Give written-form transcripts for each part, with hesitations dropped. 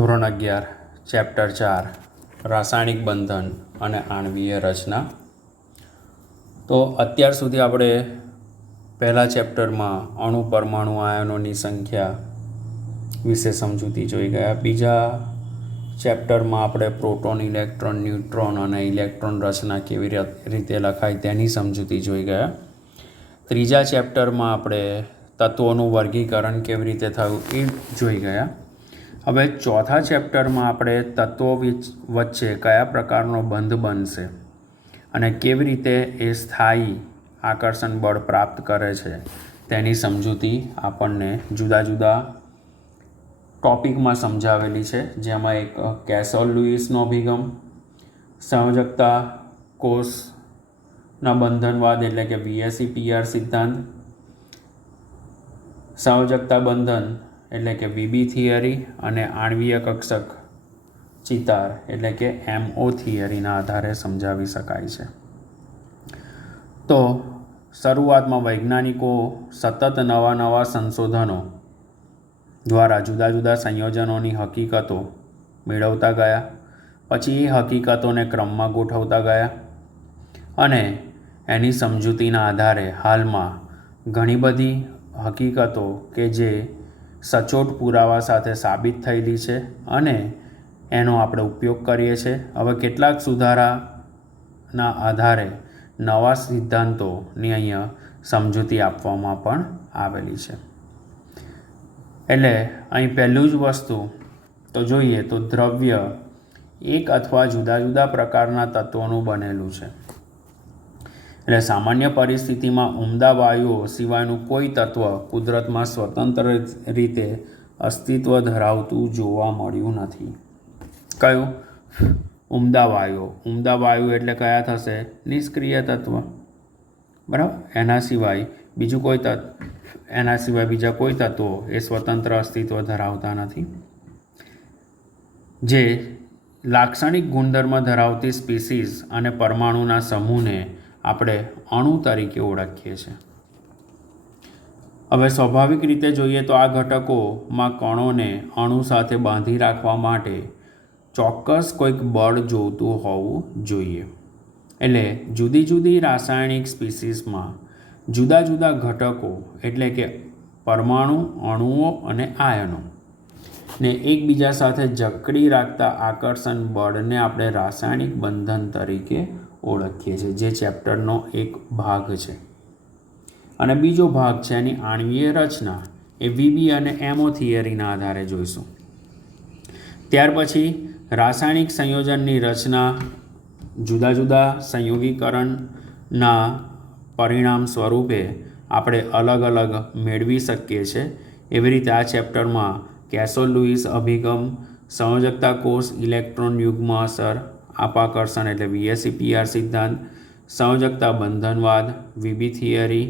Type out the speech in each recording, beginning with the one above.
ધોરણ 11 ચેપ્ટર 4 રાસાયણિક બંધન અને આણ્વીય રચના. તો અત્યાર સુધી આપણે પહેલા ચેપ્ટરમાં અણુ પરમાણુ આયનોની સંખ્યા વિશે સમજૂતી જોઈ ગયા. બીજા ચેપ્ટરમાં આપણે પ્રોટોન, ઇલેક્ટ્રોન, ન્યુટ્રોન અને ઇલેક્ટ્રોન રચના કેવી રીતે લખાય તેની સમજૂતી જોઈ ગયા. ત્રીજા ચેપ્ટરમાં આપણે તત્વોનું વર્ગીકરણ કેવી રીતે થયું એ જોઈ ગયા. હવે ચોથા ચેપ્ટરમાં આપણે તત્વો વચ્ચે કયા પ્રકારનો બંધ બનશે અને કેવી રીતે એ સ્થાયી આકર્ષણ બળ પ્રાપ્ત કરે છે તેની સમજૂતી આપણને જુદા જુદા ટોપિકમાં સમજાવેલી છે. જેમાં એક કેસોલ લુઈસનો અભિગમ, સંયોજકતા કોષના બંધનવાદ એટલે કે VSEPR સિદ્ધાંત, સંયોજકતા બંધન એટલે કે VB થિયરી અને આણ્વીય કક્ષક ચિતાર એટલે કે MO થિયરીના આધારે સમજાવી શકાય છે. તો શરૂઆતમાં વૈજ્ઞાનિકો સતત નવા સંશોધનો દ્વારા જુદા જુદા સંયોજનોની હકીકતો મેળવતા ગયા. પછી એ હકીકતોને ક્રમમાં ગોઠવતા ગયા અને એની સમજૂતીના આધારે હાલમાં ઘણી બધી હકીકતો કે જે સચોટ પુરાવા સાથે સાબિત થયેલી છે અને એનો આપણે ઉપયોગ કરીએ છીએ. હવે કેટલાક સુધારાના આધારે નવા સિદ્ધાંતોની અહીંયા સમજૂતી આપવામાં પણ આવેલી છે. એટલે અહીં પહેલું જ વસ્તુ તો જોઈએ તો દ્રવ્ય એક અથવા જુદા જુદા પ્રકારના તત્વોનું બનેલું છે. એટલે સામાન્ય પરિસ્થિતિમાં ઉમદા વાયુઓ સિવાયનું કોઈ તત્વ કુદરતમાં સ્વતંત્ર રીતે અસ્તિત્વ ધરાવતું જોવા મળ્યું નથી. કયું? ઉમદા વાયુઓ. ઉમદા વાયુ એટલે કયા થશે? નિષ્ક્રિય તત્વ. બરાબર. એના સિવાય બીજા કોઈ તત્વો એ સ્વતંત્ર અસ્તિત્વ ધરાવતા નથી. જે લાક્ષણિક ગુણધર્મ ધરાવતી સ્પીસીઝ અને પરમાણુના સમૂહને આપણે અણુ તરીકે ઓળખીએ છીએ. હવે સ્વાભાવિક રીતે જોઈએ તો આ ઘટકોમાં કણોને અણુ સાથે બાંધી રાખવા માટે ચોક્કસ કોઈક બળ જોઈતું હોવું જોઈએ. એટલે જુદી જુદી રાસાયણિક સ્પીસીસમાં જુદા જુદા ઘટકો એટલે કે પરમાણુ, અણુઓ અને આયનો ને એકબીજા સાથે જકડી રાખતા આકર્ષણ બળને આપણે રાસાયણિક બંધન તરીકે ઓળખીએ છીએ, જે ચેપ્ટરનો એક ભાગ છે. અને બીજો ભાગ છે એની આણ્વીય રચના, એ VB અને MO થિયરીના આધારે જોઈશું. ત્યાર પછી રાસાયણિક સંયોજનની રચના જુદા જુદા સંયોગીકરણના પરિણામ સ્વરૂપે આપણે અલગ અલગ મેળવી શકીએ છીએ. એવી રીતે આ ચેપ્ટરમાં કેસોલ લુઈસ અભિગમ, સંયોજકતા કોષ ઇલેક્ટ્રોન યુગ્મ અસર, આપાકર્ષણ એટલે VSEPR સિદ્ધાંત, સંયોજકતા બંધનવાદ VB થિયરી,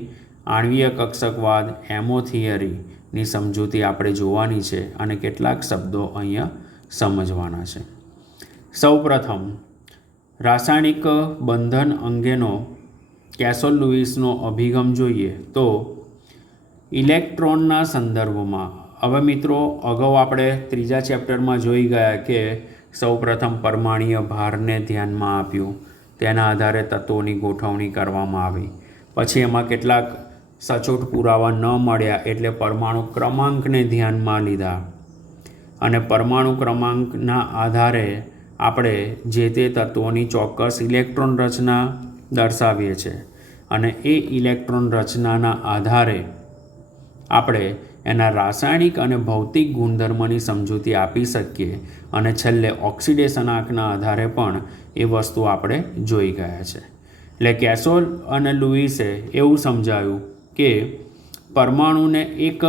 આણ્વીય કક્ષકવાદ MO થિયરીની સમજૂતી આપણે જોવાની છે અને કેટલાક શબ્દો અહીંયા સમજવાના છે. સૌપ્રથમ રાસાયણિક બંધન અંગેનો કેસોલ લુઈસનો અભિગમ જોઈએ તો ઇલેક્ટ્રોનના સંદર્ભમાં. હવે મિત્રો, અગાઉ આપણે ત્રીજા ચેપ્ટરમાં જોઈ ગયા કે સૌપ્રથમ પરમાણુય ભારને ધ્યાનમાં આપ્યું, તેના આધારે તત્વોની ગોઠવણી કરવામાં આવી. પછી એમાં કેટલાક સચોટ પુરાવા ન મળ્યા એટલે પરમાણુ ક્રમાંકને ધ્યાનમાં લીધા અને પરમાણુ ક્રમાંકના આધારે આપણે જે તે તત્વોની ચોક્કસ ઇલેક્ટ્રોન રચના દર્શાવીએ છીએ અને એ ઇલેક્ટ્રોન રચનાના આધારે આપણે એના રાસાયણિક અને ભૌતિક ગુણધર્મની સમજૂતી આપી શકીએ. અને છેલ્લે ઓક્સિડેશન આંકના આધારે પણ એ વસ્તુ આપણે જોઈ ગયા છે. એટલે કેસોલ અને લુઈસે એવું સમજાયું કે પરમાણુને એક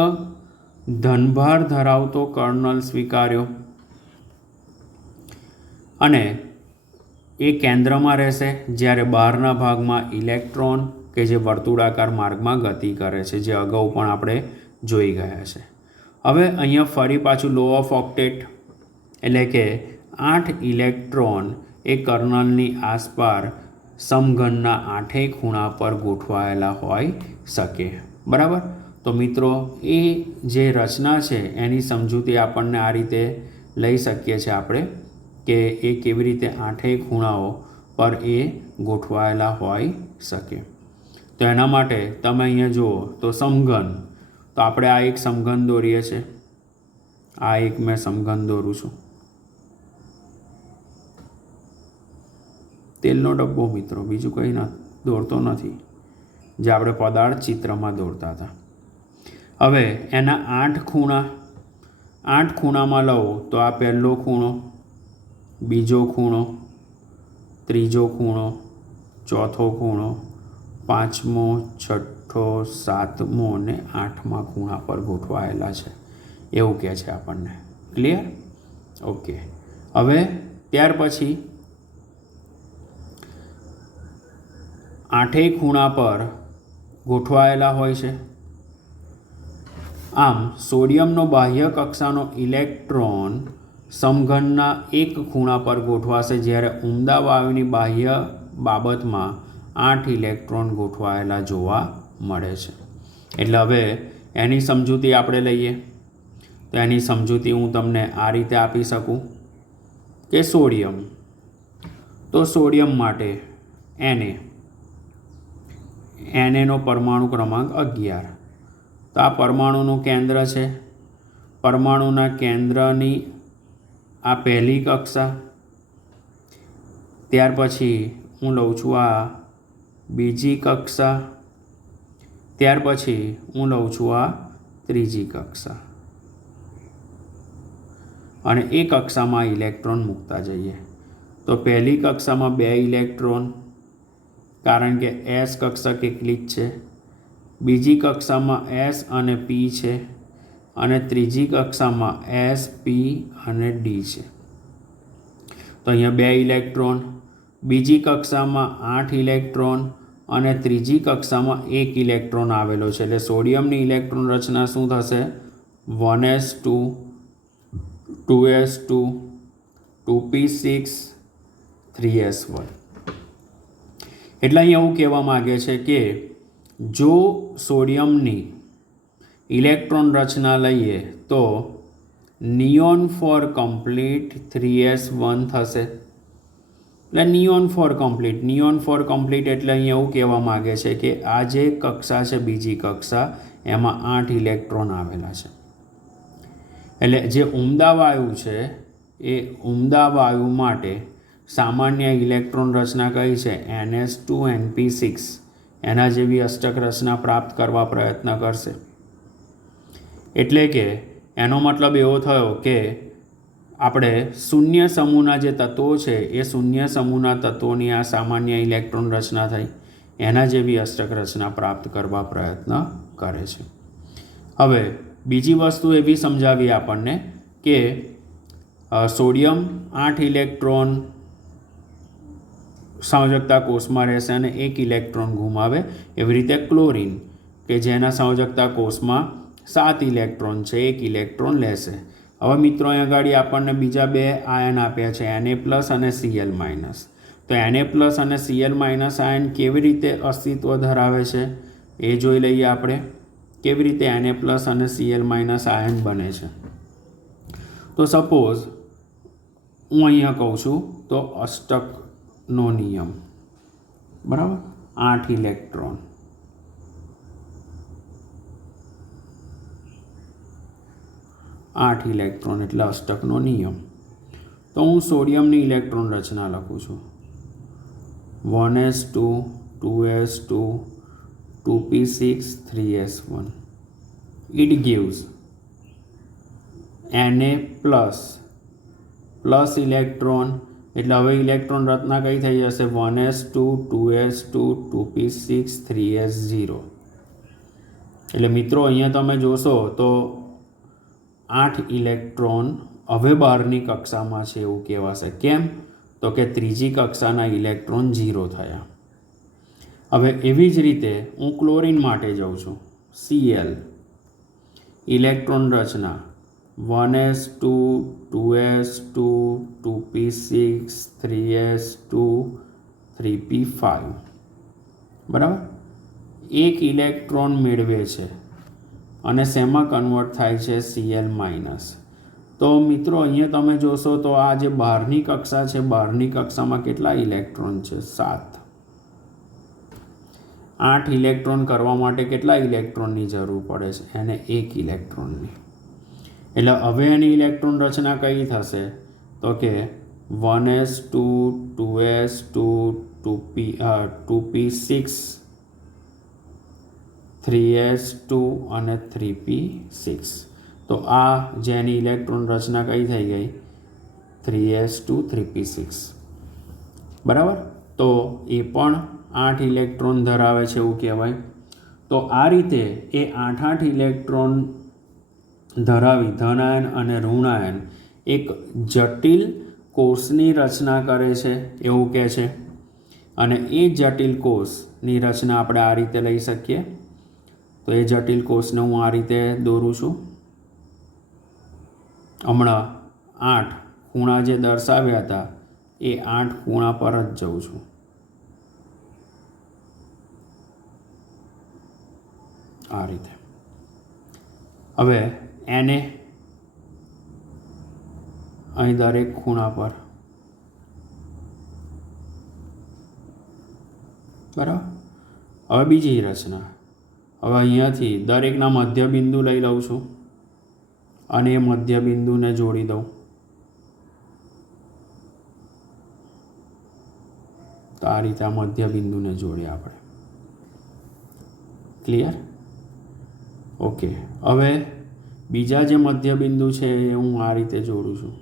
ધનભાર ધરાવતો કર્નલ સ્વીકાર્યો અને એ કેન્દ્રમાં રહેશે, જ્યારે બહારના ભાગમાં ઇલેક્ટ્રોન કે જે વર્તુળાકાર માર્ગમાં ગતિ કરે છે, જે અગાઉ પણ આપણે જોઈ ગયા છે. હવે અહીંયા ફરી પાછું લો ઓફ ઓક્ટેટ એટલે કે 8 ઇલેક્ટ્રોન એ કર્નલની આસપાસ સમઘનના 8 ખૂણા પર ગોઠવાયેલા હોઈ શકે. બરાબર. તો મિત્રો, એ જે રચના છે એની સમજૂતી આપણને આ રીતે લઈ શકીએ છીએ આપણે કે એ કેવી રીતે આઠેય ખૂણાઓ પર એ ગોઠવાયેલા હોઈ શકે. તો એના માટે તમે અહીંયા જુઓ તો સમઘન, તો આપણે આ એક સમઘન દોરીએ છીએ. આ એક મેં સમઘન દોરું છું. તેલનો ડબ્બો મિત્રો, બીજું કંઈ દોરતો નથી, જે આપણે પદાર્થ ચિત્રમાં દોરતા હતા. હવે એના 8 ખૂણા, 8 ખૂણામાં લઉં તો આ પહેલો ખૂણો, બીજો ખૂણો, ત્રીજો ખૂણો, ચોથો ખૂણો, પાંચમો, છઠ્ઠો, સાતમો અને 8મા ખૂણા પર ગોઠવાયેલા છે એવું કહે છે આપણને. ક્લિયર? ઓકે. હવે ત્યાર પછી 8 ખૂણા પર ગોઠવાયેલા હોય છે. આમ સોડિયમનો બાહ્ય કક્ષાનો ઇલેક્ટ્રોન સમઘનના એક ખૂણા પર ગોઠવાશે, જ્યારે ઉમદા વાયુની બાહ્ય બાબતમાં 8 ઇલેક્ટ્રોન ગોઠવાયેલા જોવા મળે છે. એટલે હવે એની સમજૂતી આપણે લઈએ. તો એની સમજૂતી હું તમને આ રીતે આપી શકું કે સોડિયમ, તો સોડિયમ માટે Na નો પરમાણુ ક્રમાંક 11. તો આ પરમાણુનું કેન્દ્ર છે. પરમાણુના કેન્દ્રની આ પહેલી કક્ષા, ત્યાર પછી હું લઉં છું આ બીજી કક્ષા, ત્યાર પછી હું લઉં છું આ ત્રીજી કક્ષા, અને એ કક્ષામાં ઇલેક્ટ્રોન મૂકતા જઈએ. તો પહેલી કક્ષામાં 2 ઇલેક્ટ્રોન, કારણ કે S કક્ષા કેટલી જ છે. બીજી કક્ષામાં S અને P છે, અને ત્રીજી કક્ષામાં S, P અને D છે. તો અહીંયા 2 ઇલેક્ટ્રોન, બીજી કક્ષામાં 8 ઇલેક્ટ્રોન અને ત્રીજી કક્ષામાં 1 ઇલેક્ટ્રોન આવેલો છે. એટલે સોડિયમની ઇલેક્ટ્રોન રચના શું થશે? 1s2, 2s2, 2p6, 3s1. એટલે અહીંયા એવું કહેવા માગે છે કે જો સોડિયમની ઇલેક્ટ્રોન રચના લઈએ તો નિયોન ફોર કમ્પ્લીટ 3s1 થશે. એટલે નિયોન ફોર કમ્પ્લીટ એટલે અહીંયા એવું કહેવા માગે છે કે આ જે કક્ષા છે, બીજી કક્ષા, એમાં 8 ઇલેક્ટ્રોન આવેલા છે. એટલે જે ઉમદા વાયુ છે એ ઉમદા વાયુ માટે સામાન્ય ઇલેક્ટ્રોન રચના કઈ છે? NS2NP6. એના જેવી અષ્ટક રચના પ્રાપ્ત કરવા પ્રયત્ન કરશે. એટલે કે એનો મતલબ એવો થયો કે આપણે શૂન્ય સમૂહના જે તત્વો છે એ શૂન્ય સમૂહના તત્વોની આ સામાન્ય ઇલેક્ટ્રોન રચના થઈ, એના જેવી અષ્ટક રચના પ્રાપ્ત કરવા પ્રયત્ન કરે છે. હવે બીજી વસ્તુ એવી સમજાવી આપણને કે સોડિયમ 8 ઇલેક્ટ્રોન સંયોજકતા કોષમાં રહેશે અને 1 ઇલેક્ટ્રોન ગુમાવે. એવી રીતે ક્લોરિન કે જેના સંયોજકતા કોષમાં 7 ઇલેક્ટ્રોન છે, 1 ઇલેક્ટ્રોન લેશે. હવે મિત્રો અહીં આગળ આપણને બીજા 2 આયન આપ્યા છે, Na+ અને Cl-. તો Na+ અને Cl- આયન કેવી રીતે અસ્તિત્વ ધરાવે છે એ જોઈ લઈએ આપણે. કેવી રીતે Na+ અને Cl- આયન બને છે. તો સપોઝ હું અહીંયા કહું છું તો અષ્ટકનો નિયમ, બરાબર, 8 ઇલેક્ટ્રોન, 8 ઇલેક્ટ્રોન એટલે અષ્ટકનો નિયમ. તો હું સોડિયમની ઇલેક્ટ્રોન રચના લખું છું. 1s2, 2s2, 2p6, 3s1. It gives Na plus electron. એટલે હવે ઇલેક્ટ્રોન રચના કઈ થઈ જશે? 1s2, 2s2, 2p6, 3s0. એટલે મિત્રો અહીંયા તમે જોશો તો 8 ઇલેક્ટ્રોન હવે બહારની કક્ષામાં છે એવું કહેવાશે. કેમ? તો કે ત્રીજી કક્ષાના ઇલેક્ટ્રોન 0 થયા. હવે એવી જ રીતે હું ક્લોરિન માટે જાઉં છું. Cl ઇલેક્ટ્રોન રચના 1s2, 2s2, 2p6, 3s2, 3p5, બરાબર. 1 ઇલેક્ટ્રોન મેળવે છે અને શેમાં કન્વર્ટ થાય છે? Cl-. તો મિત્રો અહીંયા તમે જોશો તો આ જે બહારની કક્ષા છે, બહારની કક્ષામાં કેટલા ઇલેક્ટ્રોન છે? 7. 8 ઇલેક્ટ્રોન કરવા માટે કેટલા ઇલેક્ટ્રોનની જરૂર પડે છે? એને 1 ઇલેક્ટ્રોનની. એટલે હવે એની ઇલેક્ટ્રોન રચના કઈ થશે? તો કે 1s2 2s2 2p6 3s2 અને 3p6. તો આ જેની ઇલેક્ટ્રોન રચના કઈ થઈ ગઈ? 3s2 3p6. બરાબર. તો એ પણ 8 ઇલેક્ટ્રોન ધરાવે છે એવું કહેવાય. તો આ રીતે એ 8 ઇલેક્ટ્રોન ધરાવી ધનાયન અને ઋણાયન એક જટિલ કોષની રચના કરે છે એવું કહે છે. અને એ જટિલ કોષની રચના આપણે આ રીતે લઈ શકીએ. તો એ જટિલ કોષને હું આ રીતે દોરું છું. હમણાં 8 ખૂણા જે દર્શાવ્યા હતા એ 8 ખૂણા પર જ જઉં છું. આ રીતે. હવે એને અહીં દરેક ખૂણા પર, બરાબર. હવે બીજી રચના. હવે અહીંયાથી દરેકના મધ્ય બિંદુ લઈ લઉં છું અને એ મધ્ય બિંદુને જોડી દઉં. તો આ રીતે આ મધ્ય બિંદુને જોડીએ આપણે. ક્લિયર? ઓકે. હવે બીજા જે મધ્ય બિંદુ છે એ હું આ રીતે જોડું છું.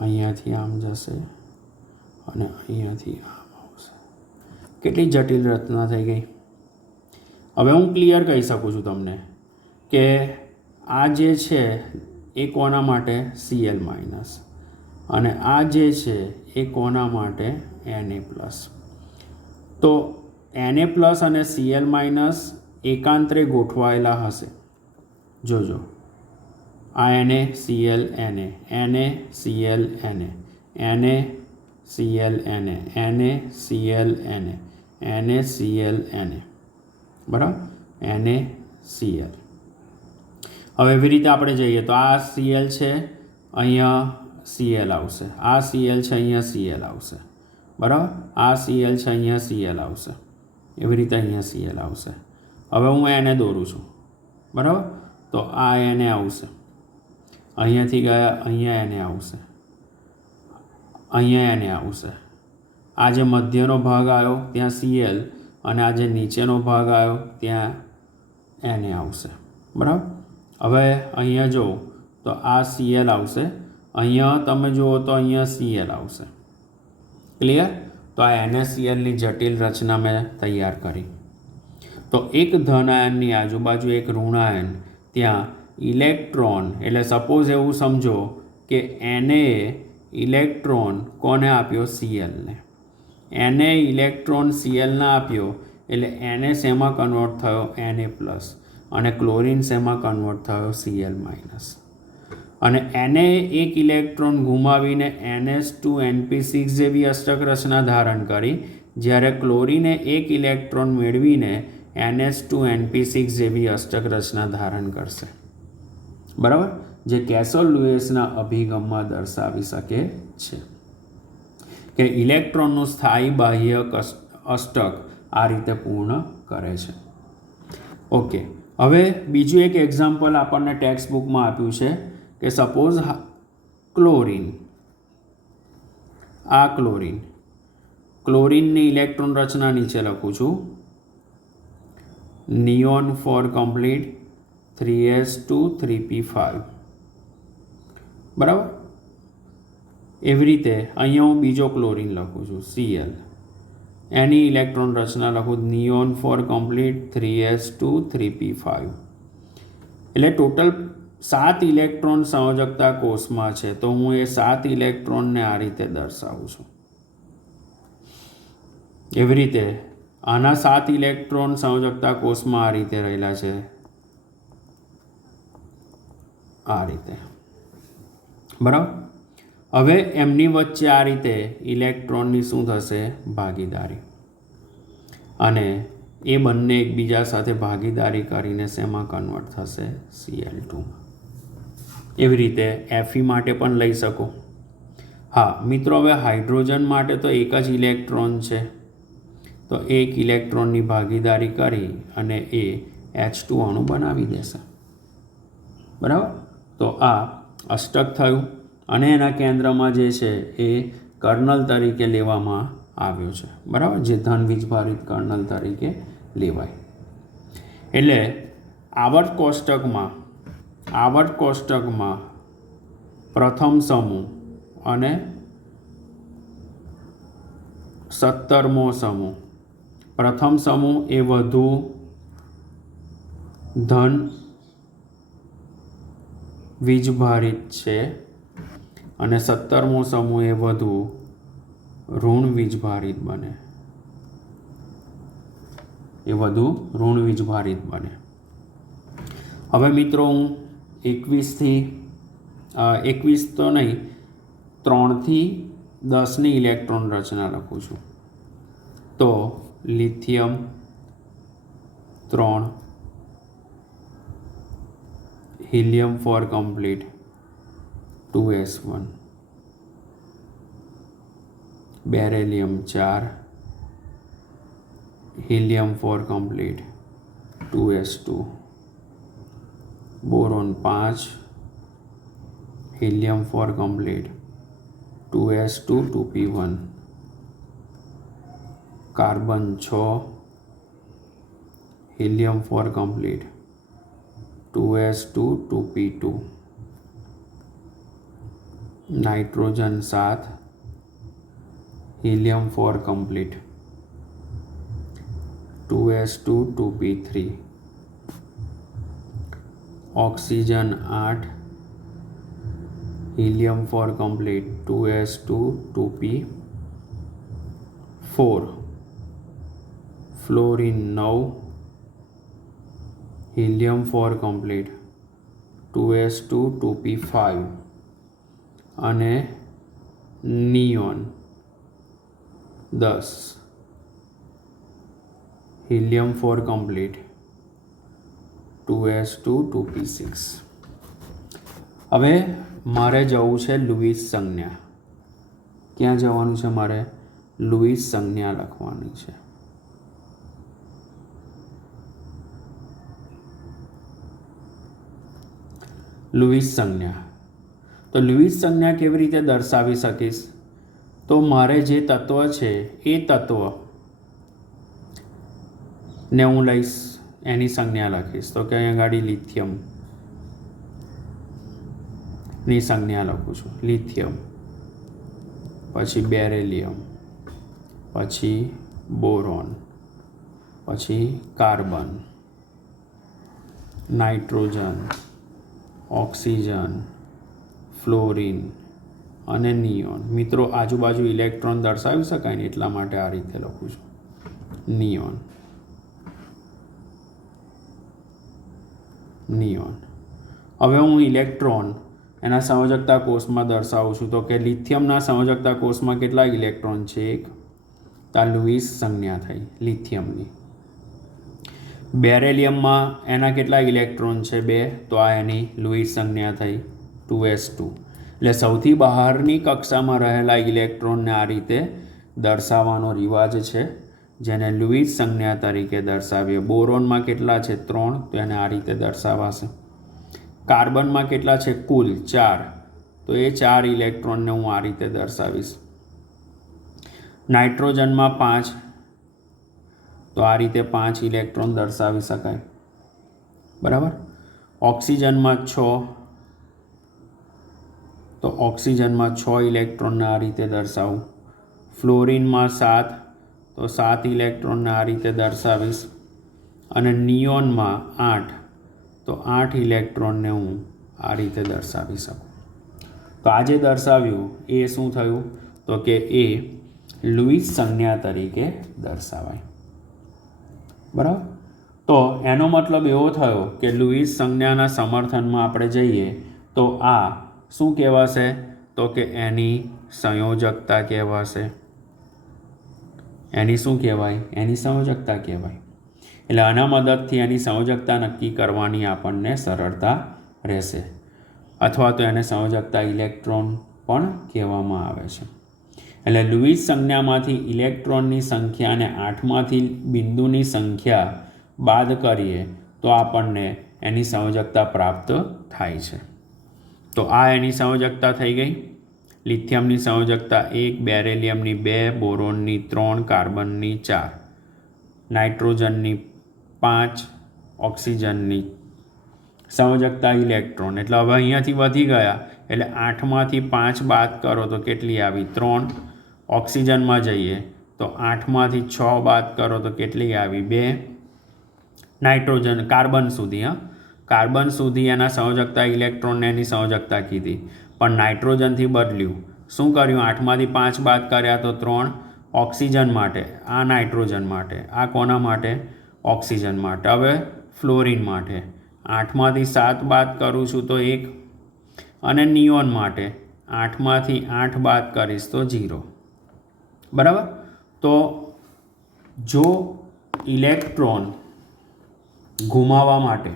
અહીંયાથી આમ જશે અને અહીંયાથી આમ આવશે. કેટલી જટિલ રચના થઈ ગઈ. હવે હું ક્લિયર કહી શકું છું તમને કે આ જે છે એ કોના માટે? Cl minus. અને આ જે છે એ કોના માટે? Na+. તો Na+ અને Cl માઇનસ એકાંતરે ગોઠવાયેલા હશે. જોજો, આ NaCl Na, NaCl Na, NaCl Na, NaCl Na, NaCl Na, બરાબર. NaCl. હવે એવી રીતે આપણે જઈએ તો આ Cl છે, અહીંયા Cl આવશે. આ Cl છે, અહીંયા Cl આવશે. બરાબર. આ Cl છે, અહીંયા Cl આવશે. એવી રીતે અહીંયા Cl આવશે. હવે હું એને દોરું છું. બરાબર. તો આ Na આવશે. અહીંયાથી ગયા અહીંયા Na આવશે. અહીંયા Na આવશે. આ જે મધ્યનો ભાગ આવ્યો ત્યાં Cl અને આ જે નીચેનો ભાગ આવ્યો ત્યાં Na આવશે. બરાબર. હવે અહીંયા જુઓ તો આ Cl આવશે. અહીંયા તમે જુઓ તો અહીંયા Cl આવશે. ક્લિયર? તો આ NaClની જટિલ રચના મેં તૈયાર કરી. તો એક ધનાયનની આજુબાજુ એક ઋણાયન, ત્યાં ઇલેક્ટ્રોન, એટલે સપોઝ એવું સમજો કે Na ઇલેક્ટ્રોન કોને આપ્યો? Clને. Na ઇલેક્ટ્રોન Clને આપ્યો એટલે Na શેમાં કન્વર્ટ થયો? Na+. અને ક્લોરીન શેમાં કન્વર્ટ થયો? Cl minus. અને Na એક ઇલેક્ટ્રોન ગુમાવીને NH2NP6 જેવી અષ્ટક રચના ધારણ કરી, જ્યારે ક્લોરીને એક ઇલેક્ટ્રોન મેળવીને NH2NP6 જેવી અષ્ટક રચના ધારણ કરશે. બરાબર. જે કેસલ લુઇસના અભિગમમાં દર્શાવી શકે છે કે ઇલેક્ટ્રોનનું સ્થાયી બાહ્ય અષ્ટક આ રીતે પૂર્ણ કરે છે. ઓકે. હવે બીજું એક એક્ઝામ્પલ આપણને ટેક્સ્ટ બુકમાં આપ્યું છે કે સપોઝ ક્લોરીન, આ ક્લોરીનની ઇલેક્ટ્રોન રચના નીચે લખું છું. Neon four complete 3s2 3p5. બરાબર. એવી રીતે અહીંયા હું બીજો ક્લોરીન લખું છું Cl. એની ઇલેક્ટ્રોન રચના લખું neon four complete 3s2 3p5. એટલે ટોટલ 7 ઇલેક્ટ્રોન સંયોજકતા કોષમાં છે. તો હું એ 7 ઇલેક્ટ્રોનને આ રીતે દર્શાવું છું. એવી રીતે આના 7 ઇલેક્ટ્રોન સંયોજકતા કોષમાં આ રીતે રહેલા છે. આ રીતે. બરાબર. હવે એમની વચ્ચે આ રીતે ઇલેક્ટ્રોનની શું થશે? ભાગીદારી. અને એ બંને એકબીજા સાથે ભાગીદારી કરીને શેમાં કન્વર્ટ થશે? Cl2. એવી રીતે Fe માટે પણ લઈ શકો. હા મિત્રો, હવે હાઇડ્રોજન માટે તો એક જ ઇલેક્ટ્રોન છે, તો એક ઇલેક્ટ્રોનની ભાગીદારી કરી અને એ H2 અણુ બનાવી દેશે. બરાબર. તો આ અષ્ટક થયું અને એના કેન્દ્રમાં જે છે એ કર્નલ તરીકે લેવામાં આવ્યો છે. બરાબર, જે ધન વીજભારિત કર્નલ તરીકે લેવાય. એટલે આવર્ત કોષ્ટકમાં પ્રથમ સમૂહ અને 17મો સમૂહ. પ્રથમ સમૂહ એ વધુ ધન વીજભારિત છે અને 17મો સમૂહ એ વધુ ઋણ વીજભારિત બને. હવે મિત્રો હું 21 તો નહીં, 3 થી 10ની ઇલેક્ટ્રોન રચના લખું છું. તો lithium 3, helium 4 complete 2s1, beryllium 4, helium 4 complete 2s2, boron 5, helium 4 complete 2s2 2p1, carbon 6, helium 4 complete 2s2 2p2, nitrogen 7, helium 4 complete 2s2 2p3, oxygen 8, helium 4 complete 2s2 2p4, fluorine 9, helium 4 complete 2s2 2p5 અને neon 10, helium 4 complete 2s2 2p6. હવે મારે જવું છે Louis સંજ્ઞા. ક્યાં જવાનું છે મારે? લુઈસ સંજ્ઞા લખવાની છે. લુઈસ સંજ્ઞા. તો લુઈસ સંજ્ઞા કેવી રીતે દર્શાવી શકીશ? તો મારે જે તત્વ છે એ તત્વ ને હું લઈશ, એની સંજ્ઞા લખીશ. તો કે અહીંયા ગાડી લિથિયમ ની સંજ્ઞા લખું છું. લિથિયમ, પછી બેરેલિયમ, પછી બોરોન, પછી કાર્બન, નાઇટ્રોજન, ઓક્સિજન, ફ્લોરિન અને નિયોન. મિત્રો આજુબાજુ ઇલેક્ટ્રોન દર્શાવી શકાય ને એટલા માટે આ રીતે લખું છું. નિયોન. હવે હું ઇલેક્ટ્રોન એના સંયોજકતા કોષમાં દર્શાવું છું. તો કે લિથિયમના સંયોજકતા કોષમાં કેટલા ઇલેક્ટ્રોન છે? 1. તો આ લુઈસ સંજ્ઞા થઈ લિથિયમની. બેરેલિયમમાં એના કેટલા ઇલેક્ટ્રોન છે? 2. તો આ એની લુઈસ સંજ્ઞા થઈ 2s2. એટલે સૌથી બહારની કક્ષામાં રહેલા ઇલેક્ટ્રોનને આ રીતે દર્શાવવાનો રિવાજ છે, જેને લુઈસ સંજ્ઞા તરીકે દર્શાવીએ. બોરોનમાં કેટલા છે? 3. તો એને આ રીતે દર્શાવાશે. કાર્બનમાં કેટલા છે? કુલ 4. તો એ 4 ઇલેક્ટ્રોનને હું આ રીતે દર્શાવીશ. નાઇટ્રોજનમાં 5. તો આ રીતે 5 ઇલેક્ટ્રોન દર્શાવી શકાય. બરાબર. ઓક્સિજનમાં 6. તો ઓક્સિજનમાં 6 ઇલેક્ટ્રોનને આ રીતે દર્શાવું. ફ્લોરિનમાં 7. તો 7 ઇલેક્ટ્રોનને આ રીતે દર્શાવીશ. અને નિયોનમાં 8. તો 8 ઇલેક્ટ્રોનને હું આ રીતે દર્શાવી શકું. તો આ જે દર્શાવ્યું એ શું થયું? તો કે એ લુઈસ સંજ્ઞા તરીકે દર્શાવાય. બરાબર. તો એનો મતલબ એવો થયો કે લુઈસ સંજ્ઞાના સમર્થનમાં આપણે જઈએ તો આ શું કહેવાશે? તો કે એની સંયોજકતા કહેવાશે. એની શું કહેવાય? એની સંયોજકતા કહેવાય. એટલે આના મદદથી એની સંયોજકતા નક્કી કરવાની આપણને સરળતા રહેશે, અથવા તો એને સંયોજકતા ઇલેક્ટ્રોન પણ કહેવામાં આવે છે. એટલે લુઈસ સંજ્ઞામાંથી ઇલેક્ટ્રોનની સંખ્યા અને 8માંથી બિંદુની સંખ્યા બાદ કરીએ તો આપણને એની સંયોજકતા પ્રાપ્ત થાય છે. તો આ એની સંયોજકતા થઈ ગઈ. લિથિયમની સંયોજકતા 1, બેરેલિયમની 2, બોરોનની 3, કાર્બનની 4, નાઇટ્રોજનની 5, ઓક્સિજનની સંયોજકતા ઇલેક્ટ્રોન. એટલે હવે અહીંયાથી વધી ગયા એટલે 8માંથી 5 બાદ કરો તો કેટલી આવી? 3. ઓક્સિજનમાં જઈએ તો 8માંથી 6 બાદ કરો તો કેટલી આવી? 2. નાઇટ્રોજન કાર્બન સુધી કાર્બન સુધી એના સંયોજકતા ઇલેક્ટ્રોનને એની સંયોજકતા કીધી, પણ નાઇટ્રોજનથી બદલ્યું. શું કર્યું? 8માંથી 5 બાદ કર્યા તો 3 ઓક્સિજન માટે, આ નાઇટ્રોજન માટે, આ કોના માટે? ઓક્સિજન માટે. હવે ફ્લોરિન માટે 8માંથી 7 બાદ કરું છું તો 1, અને નિયોન માટે 8માંથી 8 બાદ કરીશ તો 0. બરાબર. તો જો ઇલેક્ટ્રોન ગુમાવવા માટે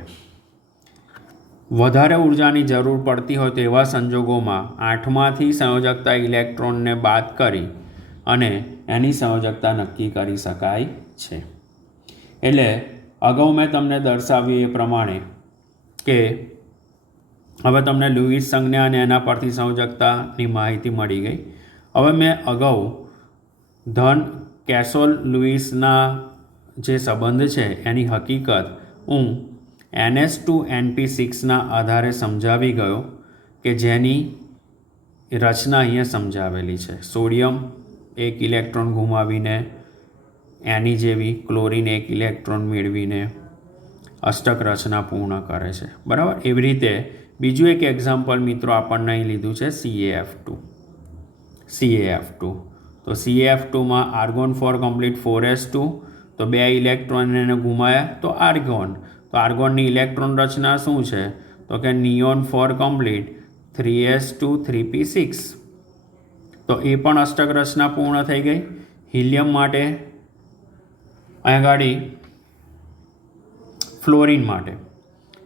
વધારે ઉર્જાની જરૂર પડતી હોય તો એવા સંજોગોમાં 8માંથી સંયોજકતા ઇલેક્ટ્રોનને બાદ કરી અને એની સંયોજકતા નક્કી કરી શકાય છે. એટલે અગાઉ મેં તમને દર્શાવ્યું એ પ્રમાણે કે હવે તમને લુઈસ સંજ્ઞા અને એના પરથી સંયોજકતાની માહિતી મળી ગઈ. હવે મેં અગાઉ કેસોલ લુઈસના જે સંબંધ છે એની હકીકત હું NH2NP6ના આધારે સમજાવી ગયો કે જેની રચના અહીંયા સમજાવેલી છે. સોડિયમ 1 ઇલેક્ટ્રોન ગુમાવીને એની જેવી, ક્લોરિન 1 ઇલેક્ટ્રોન મેળવીને અષ્ટક રચના પૂર્ણ કરે છે. બરાબર. એવી રીતે બીજું એક એક્ઝામ્પલ મિત્રો આપણને અહીં લીધું છે CaF2. તો CaF2માં આર્ગોન 4 કમ્પ્લીટ 4s2, તો 2 ઇલેક્ટ્રોન એને ગુમાયા તો આર્ગોન. તો આર્ગોનની ઇલેક્ટ્રોન રચના શું છે? તો કે નિયોન 4 કમ્પ્લીટ 3s2 3p6. તો એ પણ અષ્ટક રચના પૂર્ણ થઈ ગઈ. હિલિયમ માટે અહીંયા ગાડી ફ્લોરિન માટે,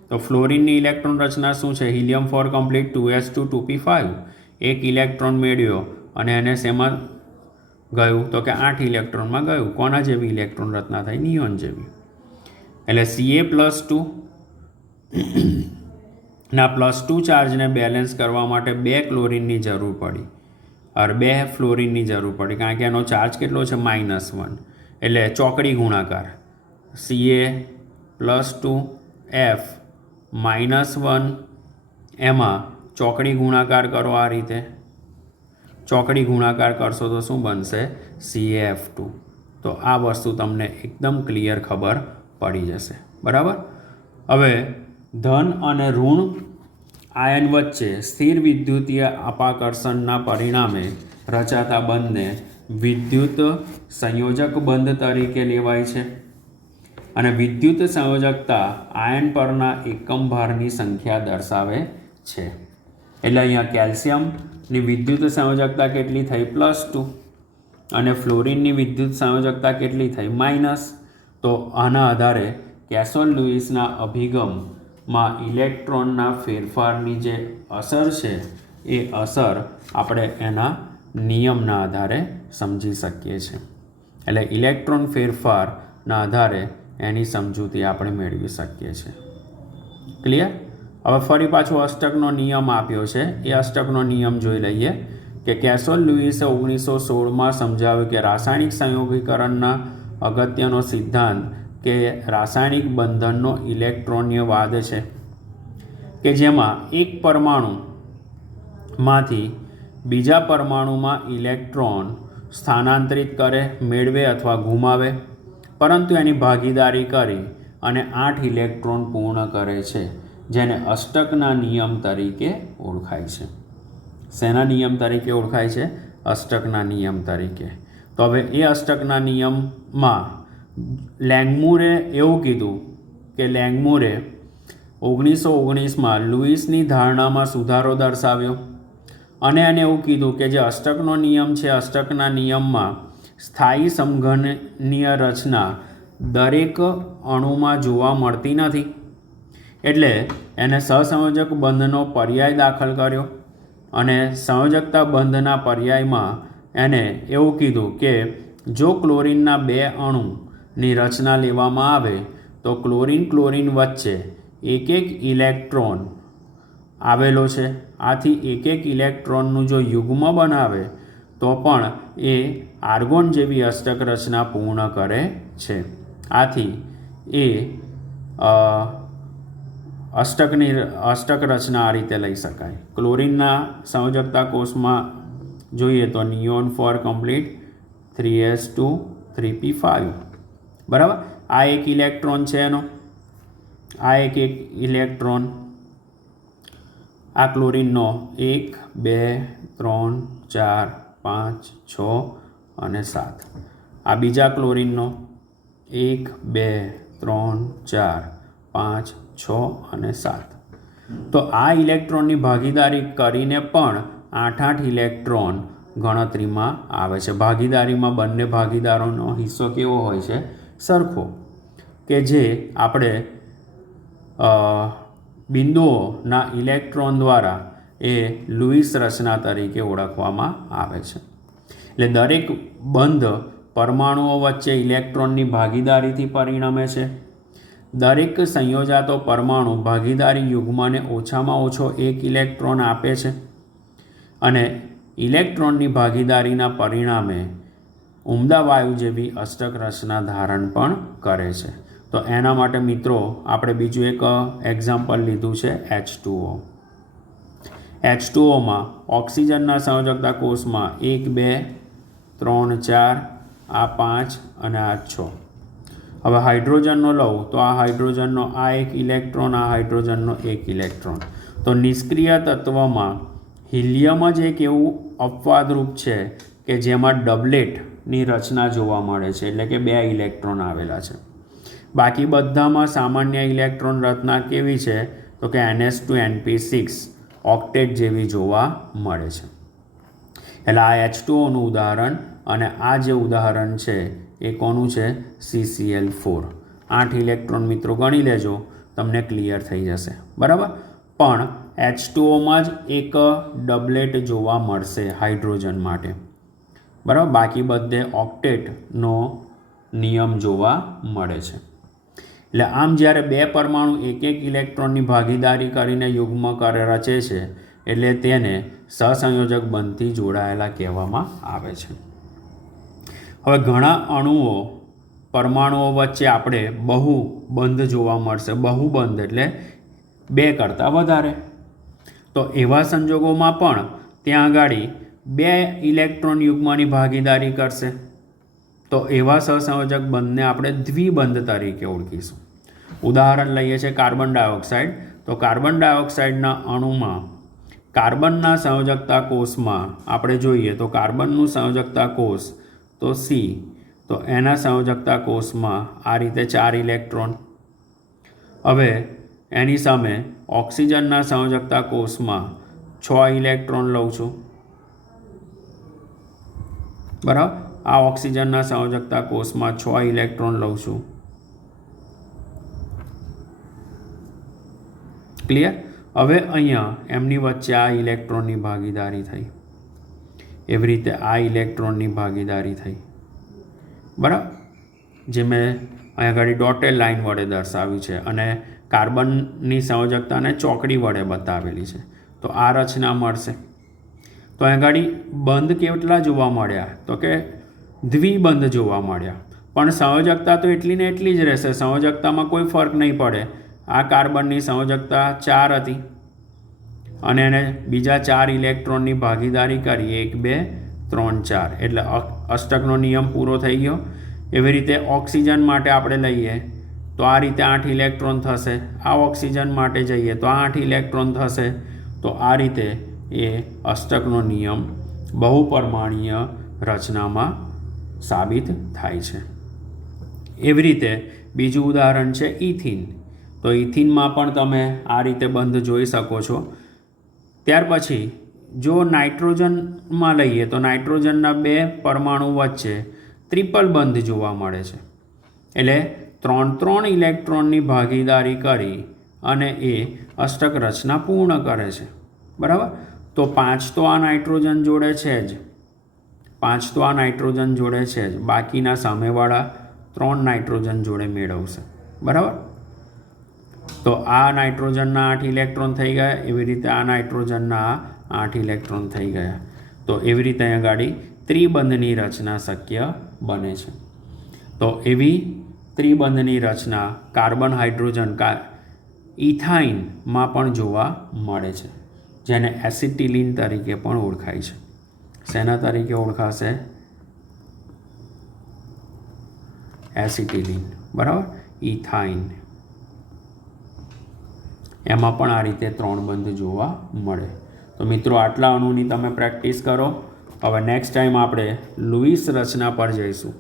તો ફ્લોરિનની ઇલેક્ટ્રોન રચના શું છે? Helium 4 complete 2s2 2p5. 1 electron મેળવ્યો અને એને શેમાં ગયું? તો કે 8 ઇલેક્ટ્રોનમાં ગયું. કોના જેવી ઇલેક્ટ્રોન રચના થઈ? નિયોન જેવી. એટલે Ca+2 ના +2 ચાર્જને બેલેન્સ કરવા માટે 2 ક્લોરિનની જરૂર પડી અને 2 ફ્લોરિનની જરૂર પડી, કારણ કે એનો ચાર્જ કેટલો છે? -1. એટલે ચોકડી ગુણાકાર Ca+2F -1, એમાં ચોકડી ગુણાકાર કરો. આ રીતે ચોકડી ગુણાકાર કરશો તો શું બનશે? CaF2. તો આ વસ્તુ તમને એકદમ ક્લિયર ખબર પડી જશે. બરાબર. હવે ધન અને ઋણ આયન વચ્ચે સ્થિર વિદ્યુતીય અપાકર્ષણના પરિણામે રચાતા બંધને વિદ્યુત સંયોજક બંધ તરીકે લેવાય છે. અને વિદ્યુત સંયોજકતા આયન પરના એકમ ભારની સંખ્યા દર્શાવે છે. એટલે અહીંયા કેલ્શિયમની વિદ્યુત સંયોજકતા કેટલી થઈ? +2. અને ફ્લોરિનની વિદ્યુત સંયોજકતા કેટલી થઈ? -. તો આના આધારે કેસોલ લુઈસના અભિગમમાં ઇલેક્ટ્રોનના ફેરફારની જે અસર છે એ અસર આપણે એના નિયમના આધારે સમજી શકીએ છીએ. એટલે ઇલેક્ટ્રોન ફેરફારના આધારે એની સમજૂતી આપણે મેળવી શકીએ છીએ. ક્લિયર. હવે ફરી પાછો અષ્ટકનો નિયમ આપ્યો છે, એ અષ્ટકનો નિયમ જોઈ લઈએ કે કેસોલ લુઈસે 1916માં સમજાવ્યું કે રાસાયણિક સંયોગીકરણના અગત્યનો સિદ્ધાંત કે રાસાયણિક બંધનનો ઇલેક્ટ્રોનીયવાદ છે, કે જેમાં એક પરમાણુમાંથી બીજા પરમાણુમાં ઇલેક્ટ્રોન સ્થાનાંતરિત કરે, મેળવે અથવા ગુમાવે, પરંતુ એની ભાગીદારી કરી અને 8 ઇલેક્ટ્રોન પૂર્ણ કરે છે, જેને અષ્ટકના નિયમ તરીકે ઓળખાય છે. શેના નિયમ તરીકે ઓળખાય છે? અષ્ટકના નિયમ તરીકે. તો હવે એ અષ્ટકના નિયમમાં લેંગમુરે એવું કીધું કે લેંગમુરે 1919માં લુઈસની ધારણામાં સુધારો દર્શાવ્યો અને એને એવું કીધું કે જે અષ્ટકનો નિયમ છે, અષ્ટકના નિયમમાં સ્થાયી સમઘનીય રચના દરેક અણુમાં જોવા મળતી નથી, એટલે એને સહસંયોજક બંધનો પર્યાય દાખલ કર્યો અને સંયોજકતા બંધના પર્યાયમાં એને એવું કીધું કે જો ક્લોરીનના 2 અણુની રચના લેવામાં આવે તો ક્લોરીન વચ્ચે એક ઇલેક્ટ્રોન આવેલો છે. આથી એક ઇલેક્ટ્રોનનું જો યુગ્મ બનાવે તો પણ એ આર્ગોન જેવી અષ્ટક રચના પૂર્ણ કરે છે. આથી એ અષ્ટક રચના આ રીતે લઈ શકાય. ક્લોરીનના સંયોજકતા કોષમાં જોઈએ તો neon four complete 3s2 3p5 બરાબર. આ એક ઇલેક્ટ્રોન છે એનો, આ એક ઇલેક્ટ્રોન આ ક્લોરીનનો 1 2 3 4 5 6 અને 7. આ બીજા ક્લોરીનનો 1 2 3 4 5 6 અને 7. તો આ ઇલેક્ટ્રોનની ભાગીદારી કરીને પણ 8 ઇલેક્ટ્રોન ગણતરીમાં આવે છે. ભાગીદારીમાં બંને ભાગીદારોનો હિસ્સો કેવો હોય છે? સરખો, કે જે આપણે બિંદુઓના ઇલેક્ટ્રોન દ્વારા એ લુઈસ રચના તરીકે ઓળખવામાં આવે છે. એટલે દરેક બંધ પરમાણુઓ વચ્ચે ઇલેક્ટ્રોનની ભાગીદારીથી પરિણમે છે. દરેક સંયોજાતો પરમાણુ ભાગીદારી યુગ્મને ઓછામાં ઓછો 1 ઇલેક્ટ્રોન આપે છે અને ઇલેક્ટ્રોનની ભાગીદારીના પરિણામે ઉમદા વાયુ જેવી અષ્ટક રચના ધારણ પણ કરે છે. તો એના માટે મિત્રો આપણે બીજું એક એક્ઝામ્પલ લીધું છે H2O. H2Oમાં ઓક્સિજનના સંયોજકતા કોષમાં 1 2 3 4 આ 5 અને આ 6. હવે હાઇડ્રોજનનો લઉં તો આ હાઇડ્રોજનનો આ એક ઇલેક્ટ્રોન, આ હાઇડ્રોજનનો એક ઇલેક્ટ્રોન. તો નિષ્ક્રિય તત્વમાં હિલિયમ જ એક એવું અપવાદરૂપ છે કે જેમાં ડબલેટની રચના જોવા મળે છે, એટલે કે 2 ઇલેક્ટ્રોન આવેલા છે. બાકી બધામાં સામાન્ય ઇલેક્ટ્રોન રચના કેવી છે? તો કે NS2 NP6 ઓક્ટેટ જેવી જોવા મળે છે. એટલે આ H2Oનું ઉદાહરણ અને આ જે ઉદાહરણ છે એ કોનું છે? CCl4. 8 ઇલેક્ટ્રોન મિત્રો ગણી લેજો, તમને ક્લિયર થઈ જશે. બરાબર. પણ H2Oમાં જ એક ડબલેટ જોવા મળશે હાઇડ્રોજન માટે. બરાબર. બાકી બધે ઓક્ટેટનો નિયમ જોવા મળે છે. એટલે આમ જ્યારે 2 પરમાણુ એક ઇલેક્ટ્રોનની ભાગીદારી કરીને યુગ્મ રચે છે એટલે તેને સહસંયોજક બંધથી જોડાયેલા કહેવામાં આવે છે. હવે ઘણા અણુઓ પરમાણુઓ વચ્ચે આપણે બહુબંધ જોવા મળશે. બહુબંધ એટલે 2 કરતાં વધારે. તો એવા સંજોગોમાં પણ ત્યાં આગળ 2 ઇલેક્ટ્રોન યુગ્મની ભાગીદારી કરશે. તો એવા સહસંયોજક બંધને આપણે દ્વિબંધ તરીકે ઓળખીશું. ઉદાહરણ લઈએ છીએ કાર્બન ડાયોક્સાઇડ. તો કાર્બન ડાયોક્સાઇડના અણુમાં કાર્બનના સંયોજકતા કોષમાં આપણે જોઈએ તો કાર્બનનું સંયોજકતા કોષ તો C, તો એના સંયોજકતા કોષમાં આ રીતે 4 ઇલેક્ટ્રોન. હવે એની સામે ઓક્સિજનના સંયોજકતા કોષમાં 6 ઇલેક્ટ્રોન લઉં છું. બરાબર. આ ઓક્સિજનના સંયોજકતા કોષમાં 6 ઇલેક્ટ્રોન લઉં છું. ક્લિયર. હવે અહીંયા એમની વચ્ચે આ ઇલેક્ટ્રોનની ભાગીદારી થઈ, એવી રીતે આ ઇલેક્ટ્રોનની ભાગીદારી થઈ. બરાબર. જે મેં અહીંયા આગળ ડોટેડ લાઇન વડે દર્શાવી છે અને કાર્બનની સંયોજકતાને ચોકડી વડે બતાવેલી છે. તો આ રચના મળશે. તો અહીંયા આગળ બંધ કેટલા જોવા મળ્યા? તો કે દ્વિબંધ જોવા મળ્યા. પણ સંયોજકતા તો એટલી ને એટલી જ રહેશે. સંયોજકતામાં કોઈ ફરક નહીં પડે. આ કાર્બનની સંયોજકતા 4 હતી અને એને બીજા 4 ઇલેક્ટ્રોનની ભાગીદારી કરી 1 2 3 4 એટલે અષ્ટકનો નિયમ પૂરો થઈ ગયો. એવી રીતે ઓક્સિજન માટે આપણે લઈએ તો આ રીતે 8 ઇલેક્ટ્રોન થશે. આ ઓક્સિજન માટે જઈએ તો 8 ઇલેક્ટ્રોન થશે. તો આ રીતે એ અષ્ટકનો નિયમ બહુપરમાણીય રચનામાં સાબિત થાય છે. એવી રીતે બીજું ઉદાહરણ છે ઇથિન. તો ઇથિનમાં પણ તમે આ રીતે બંધ જોઈ શકો છો. ત્યાર પછી જો નાઇટ્રોજનમાં લઈએ તો નાઇટ્રોજનના 2 પરમાણુ વચ્ચે ટ્રિપલ બંધ જોવા મળે છે. એટલે 3 ઇલેક્ટ્રોનની ભાગીદારી કરી અને એ અષ્ટક રચના પૂર્ણ કરે છે. બરાબર. તો 5 તો આ નાઇટ્રોજન જોડે છે જ, 5 તો આ નાઇટ્રોજન જોડે છે જ, બાકીના સામેવાળા 3 નાઇટ્રોજન જોડે મેળવશે. બરાબર. તો આ નાઇટ્રોજનના 8 ઇલેક્ટ્રોન થઈ ગયા, એવી રીતે આ નાઇટ્રોજનના 8 ઇલેક્ટ્રોન થઈ ગયા. તો એવી રીતે અહીંયા ગાડી ત્રિબંધની રચના શક્ય બને છે. તો એવી ત્રિબંધની રચના કાર્બન હાઇડ્રોજન ઇથાઇનમાં પણ જોવા મળે છે, જેને એસિટિલિન તરીકે પણ ઓળખાય છે. શેના તરીકે ઓળખાશે? એસિટિલિન. બરાબર. ઇથાઇન, એમાં પણ આ રીતે 3 બંધ જોવા મળે. તો મિત્રો, આટલા અણુની તમે પ્રેક્ટિસ કરો. હવે નેક્સ્ટ ટાઈમ આપણે લુઈસ રચના પર જઈશું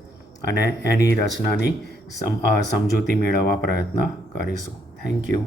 અને એની રચનાની સમજૂતી મેળવવા પ્રયત્ન કરીશું. Thank you.